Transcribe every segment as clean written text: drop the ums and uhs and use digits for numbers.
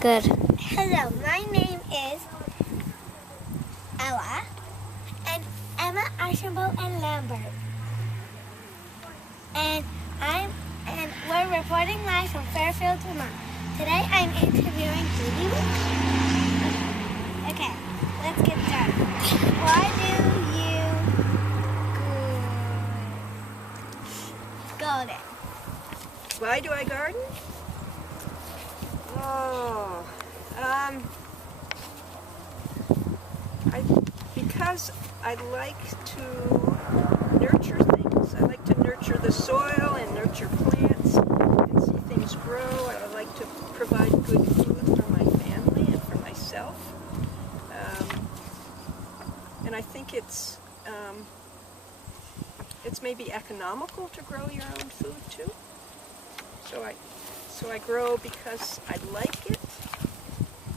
Good. Hello, my name is Ella, and Emma, Archibald, and Lambert. And we're reporting live from Fairfield, Vermont. Today I'm interviewing Judy. Okay, let's get started. Why do you garden? Why do I garden? Because I like to nurture things. I like to nurture the soil and nurture plants and see things grow. I like to provide good food for my family and for myself. And I think it's maybe economical to grow your own food too. So I grow because I like it,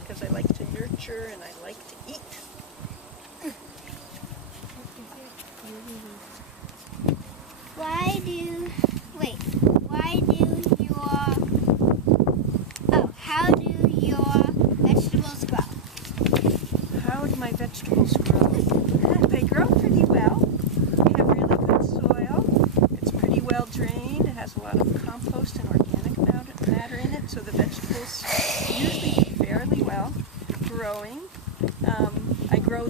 because I like to nurture and I like to eat. How do your vegetables grow? How do my vegetables grow? They grow pretty well. We have really good soil. It's pretty well drained. It has a lot of compost and organic matter in it, so the vegetables usually do fairly well growing.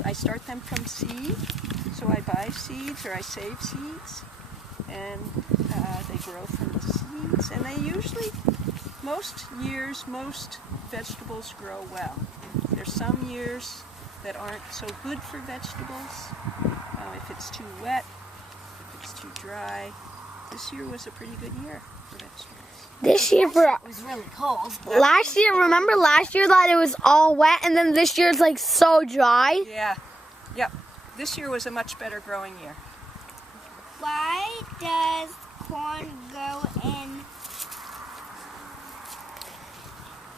I start them from seed, so I buy seeds or I save seeds, and they grow from the seeds, and they usually, most years, most vegetables grow well. There's some years that aren't so good for vegetables, if it's too wet, if it's too dry. This year was a pretty good year for vegetables. This year It was really cold. last year, remember last year that it was all wet, and then this year it's like so dry? Yeah, yep. This year was a much better growing year. Why does corn grow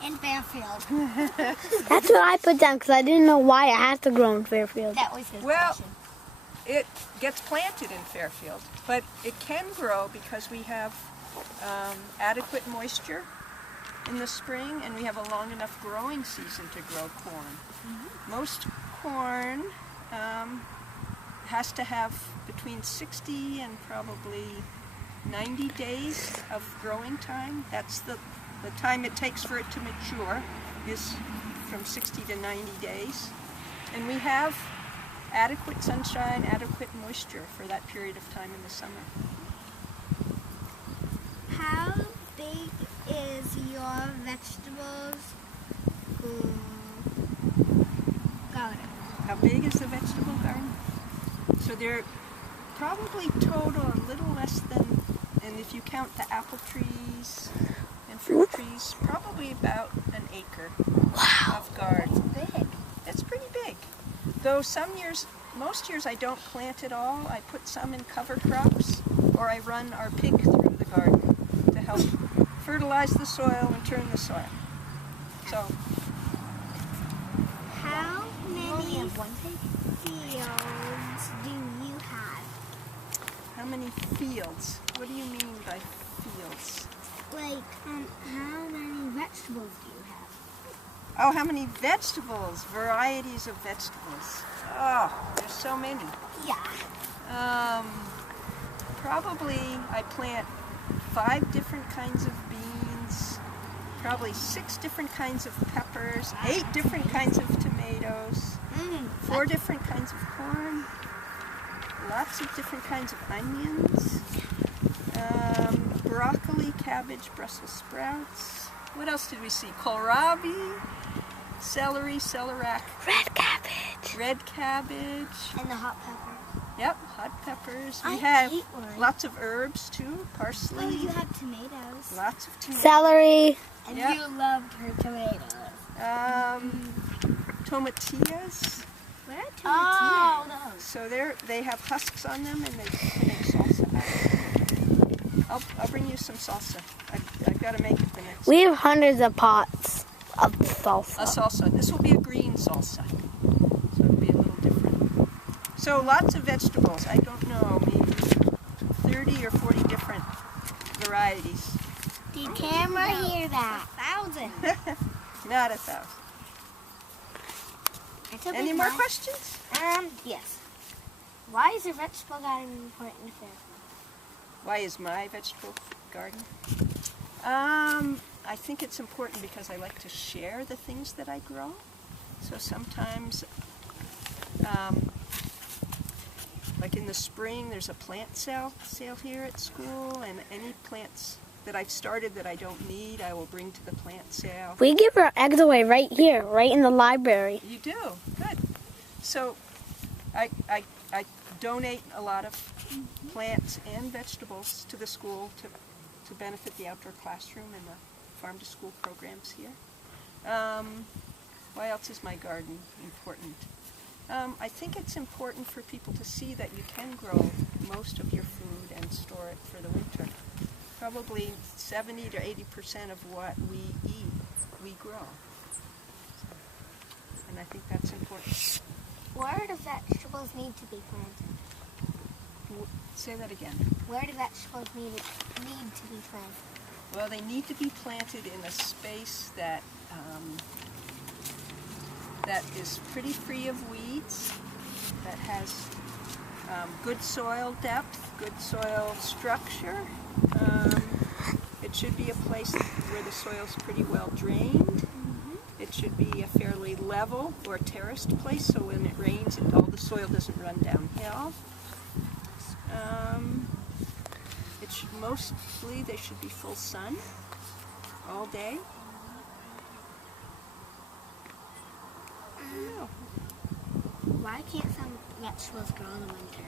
in Fairfield? That's what I put down because I didn't know why it has to grow in Fairfield. That was his Well, question. it gets planted in Fairfield, but it can grow because we have adequate moisture in the spring, and we have a long enough growing season to grow corn. Most corn has to have between 60 and probably 90 days of growing time. That's the time it takes for it to mature, is from 60 to 90 days. And we have adequate sunshine, adequate moisture for that period of time in the summer. How big is your vegetables garden? How big is the vegetable garden? So they're probably total a little less than, and if you count the apple trees and fruit trees, probably about an acre of garden. That's big. It's pretty big. Though most years I don't plant it all. I put some in cover crops, or I run our pig through the garden to help fertilize the soil and turn the soil. So, How many fields do you have? how many fields? What do you mean by fields? How many vegetables do you have? Oh, how many vegetables? Varieties of vegetables. Oh, there's so many. Yeah. Probably I plant 5 different kinds of beans, probably 6 different kinds of peppers, 8 different kinds of tomatoes, 4 different kinds of corn, lots of different kinds of onions, broccoli, cabbage, Brussels sprouts. What else did we see? Kohlrabi, celery, celeriac, red cabbage. And the hot pepper. Yep, hot peppers. We I have hate one. lots of herbs too, parsley. Oh, you have tomatoes. Lots of tomatoes. Celery. And Yep. you loved her tomatoes. Tomatillas. Where are tomatoes? Oh, those. So they have husks on them, and they can make salsa out of them. I'll bring you some salsa. I've got to make it the next. We have hundreds of pots of salsa. A salsa. This will be a green salsa, so it'll be a little different. So lots of vegetables. I don't know, maybe 30 or 40 different varieties. Did camera hear that? 1,000. Not 1,000. It's a Any big more mountain. questions? Yes. Why is your vegetable garden important to Fairfield? Why is my vegetable garden? I think it's important because I like to share the things that I grow. So sometimes, like in the spring, there's a plant sale here at school, and any plants that I've started that I don't need, I will bring to the plant sale. We give our eggs away right here, right in the library. You do? Good. So I donate a lot of plants and vegetables to the school to benefit the outdoor classroom and the farm to school programs here. Why else is my garden important? I think it's important for people to see that you can grow most of your food and store it for the winter. Probably 70 to 80% of what we eat, we grow. And I think that's important. Where do vegetables need to be planted? Say that again. Where do vegetables need to be planted? Well, they need to be planted in a space that that is pretty free of weeds, that has good soil depth, good soil structure. It should be a place where the soil's pretty well drained. It should be a fairly level or terraced place, so when it rains, all the soil doesn't run downhill. Mostly they should be full sun all day. Why can't some vegetables grow in the winter?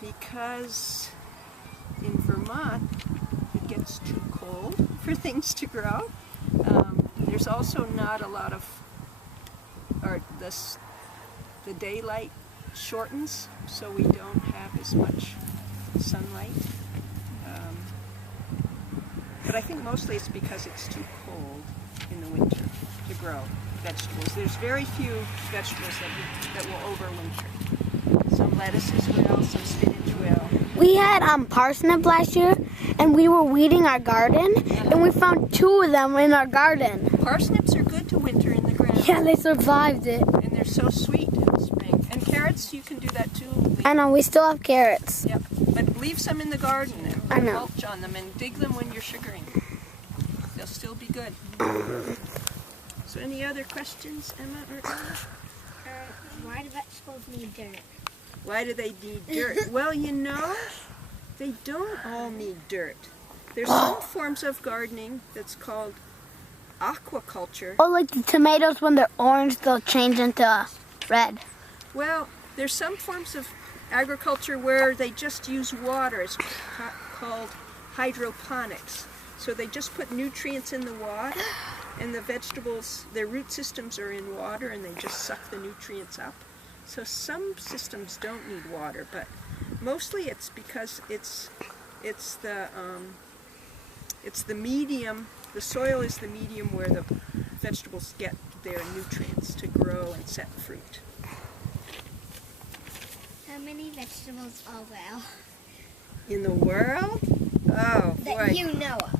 Because in Vermont it gets too cold for things to grow. There's also not a lot of, the daylight shortens, so we don't have as much sunlight. But I think mostly it's because it's too cold in the winter to grow vegetables. There's very few vegetables that will overwinter. Some lettuces will, some spinach will. We had parsnip last year, and we were weeding our garden, and we found 2 of them in our garden. Parsnips are good to winter in the ground. Yeah, they survived it. And they're so sweet in the spring. And carrots, you can do that too. I know, we still have carrots. Yep. But leave some in the garden and I put know. mulch on them and dig them when you're sugaring. They'll still be good. So any other questions, Emma or Anna? Why do vegetables need dirt? Why do they need dirt? Well, you know, they don't all need dirt. There's some forms of gardening that's called aquaculture. Or like the tomatoes, when they're orange, they'll change into red. Well, there's some forms of agriculture where they just use water. It's called hydroponics. So they just put nutrients in the water, and the vegetables, their root systems are in water, and they just suck the nutrients up. So some systems don't need water, but mostly it's because it's the medium. The soil is the medium where the vegetables get their nutrients to grow and set fruit. How many vegetables are there? In the world? Oh, boy. That you know of.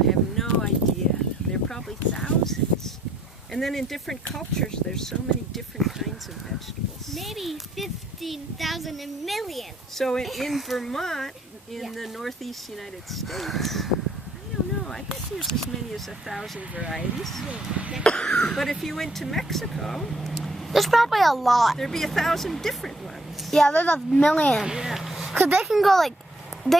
I have no idea. There are probably thousands. And then in different cultures, there's so many different kinds of vegetables. Maybe 15,000 a million. So in Vermont, in the northeast United States, I don't know, I bet there's as many as 1,000 varieties. But if you went to Mexico, There's probably a lot. there'd be 1,000 different ones. Yeah, there's a million. Yeah, Because they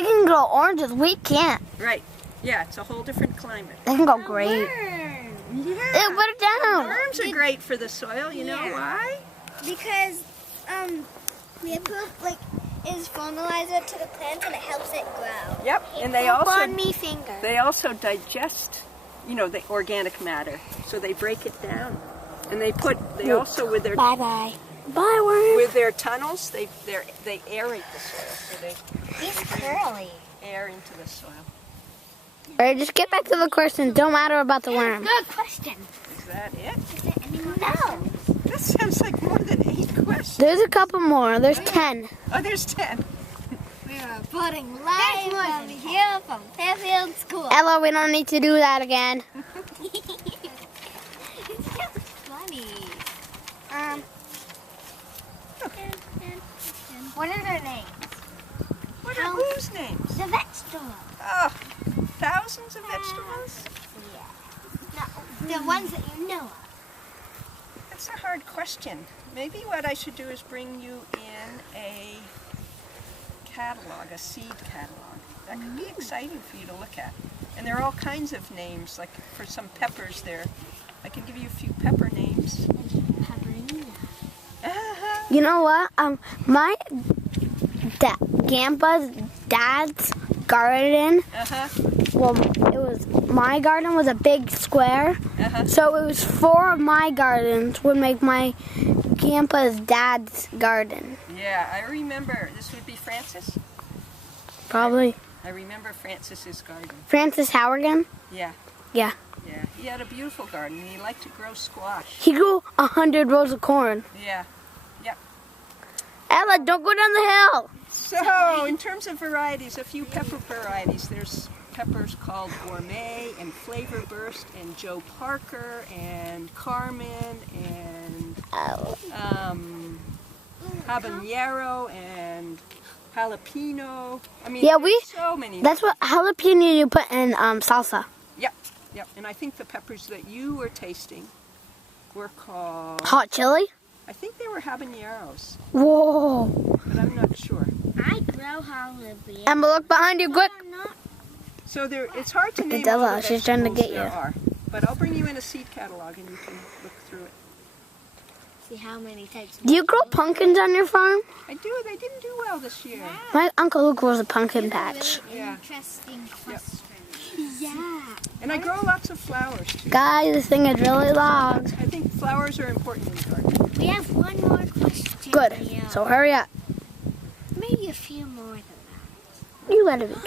can grow oranges. We can't. right. Yeah, it's a whole different climate. They can go great. Yeah. Put it down. Worms are great for the soil. You know why? Because the poop is fertilizer to the plant and it helps it grow. Yep. And they Poop also on me finger. They also digest, the organic matter. So they break it down, and they also with their Bye-bye. Bye, worm. with their tunnels they aerate the soil. So they He's curly. air into the soil. All right, just get back to the question. Don't matter about the worm. Good question. Is that it? Is there any more No. questions? That sounds like more than 8 questions. There's a couple more. There's 10. Oh, there's 10. We are reporting live from here from Fairfield School. Ella, we don't need to do that again. The ones that you know of. That's a hard question. Maybe what I should do is bring you in a catalog, a seed catalog. That could be exciting for you to look at. And there are all kinds of names, like for some peppers there. I can give you a few pepper names. You know what? My grandpa's dad's garden. Well, my garden was a big square, so it was 4 of my gardens would make my grandpa's dad's garden. Yeah, I remember. This would be Francis? Probably. I remember Francis's garden. Francis Howergan? Yeah. Yeah. Yeah, he had a beautiful garden, and he liked to grow squash. He grew 100 rows of corn. Yeah. Yep. Ella, don't go down the hill. So, in terms of varieties, a few pepper varieties. There's peppers called Gourmet and Flavor Burst and Joe Parker and Carmen and habanero and jalapeno. I mean, Yeah, there's so many. That's what jalapeno you put in salsa. Yep, yep. And I think the peppers that you were tasting were called... Hot chili? I think they were habaneros, Whoa. but I'm not sure. I grow jalapeno. Emma, look behind you, quick. So it's hard to name Della, all the she's trying to vegetables get there you. are. But I'll bring you in a seed catalog and you can look through it. See how many types. Do you grow pumpkins on your farm? I do. They didn't do well this year. My Uncle Luke grows a pumpkin patch. Yeah. Interesting question. Yeah. And I grow lots of flowers too. Guys, this thing is really loud. I think flowers are important in the garden. We have one more question. Good. Leo. So hurry up. Maybe a few more than that. You let it be.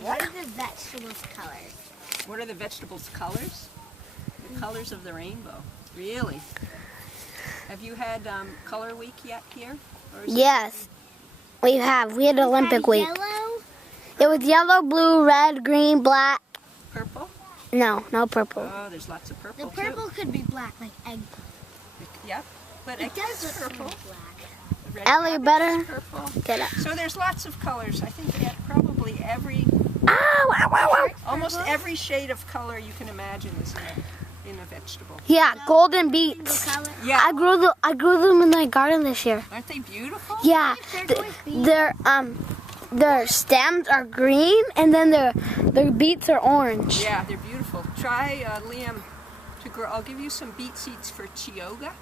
What are the vegetables' colors? What are the vegetables' colors? The colors of the rainbow. Really? Have you had Color Week yet here? Or is it- Yes. We had Olympic week. Yellow? It was yellow, blue, red, green, black. Purple? No purple. Oh, there's lots of The purple purple could be black, like egg. too. Yep. But It it does is look purple. kind of black. Red Ellie, cabbage, better. Purple. Get up. So there's lots of colors. I think they had probably Ow, ow, ow, ow. almost every shade of color you can imagine is in a vegetable. Yeah, golden beets. Color. Yeah. I grew them in my garden this year. Aren't they beautiful? Yeah. Their stems are green and then their beets are orange. Yeah, they're beautiful. Try, Liam, to grow. I'll give you some beet seeds for Chioggia.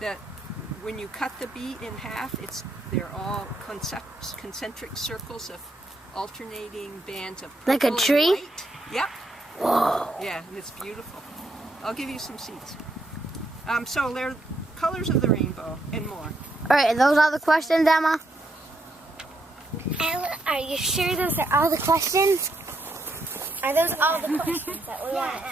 That when you cut the beet in half, they're all concentric circles of alternating bands of purple Like a and tree? white. Yep. Whoa. Yeah, and it's beautiful. I'll give you some seeds. So they're colors of the rainbow and more. All right, those are the questions, Emma? Ella, are you sure those are all the questions? Are those all the questions that we want to ask?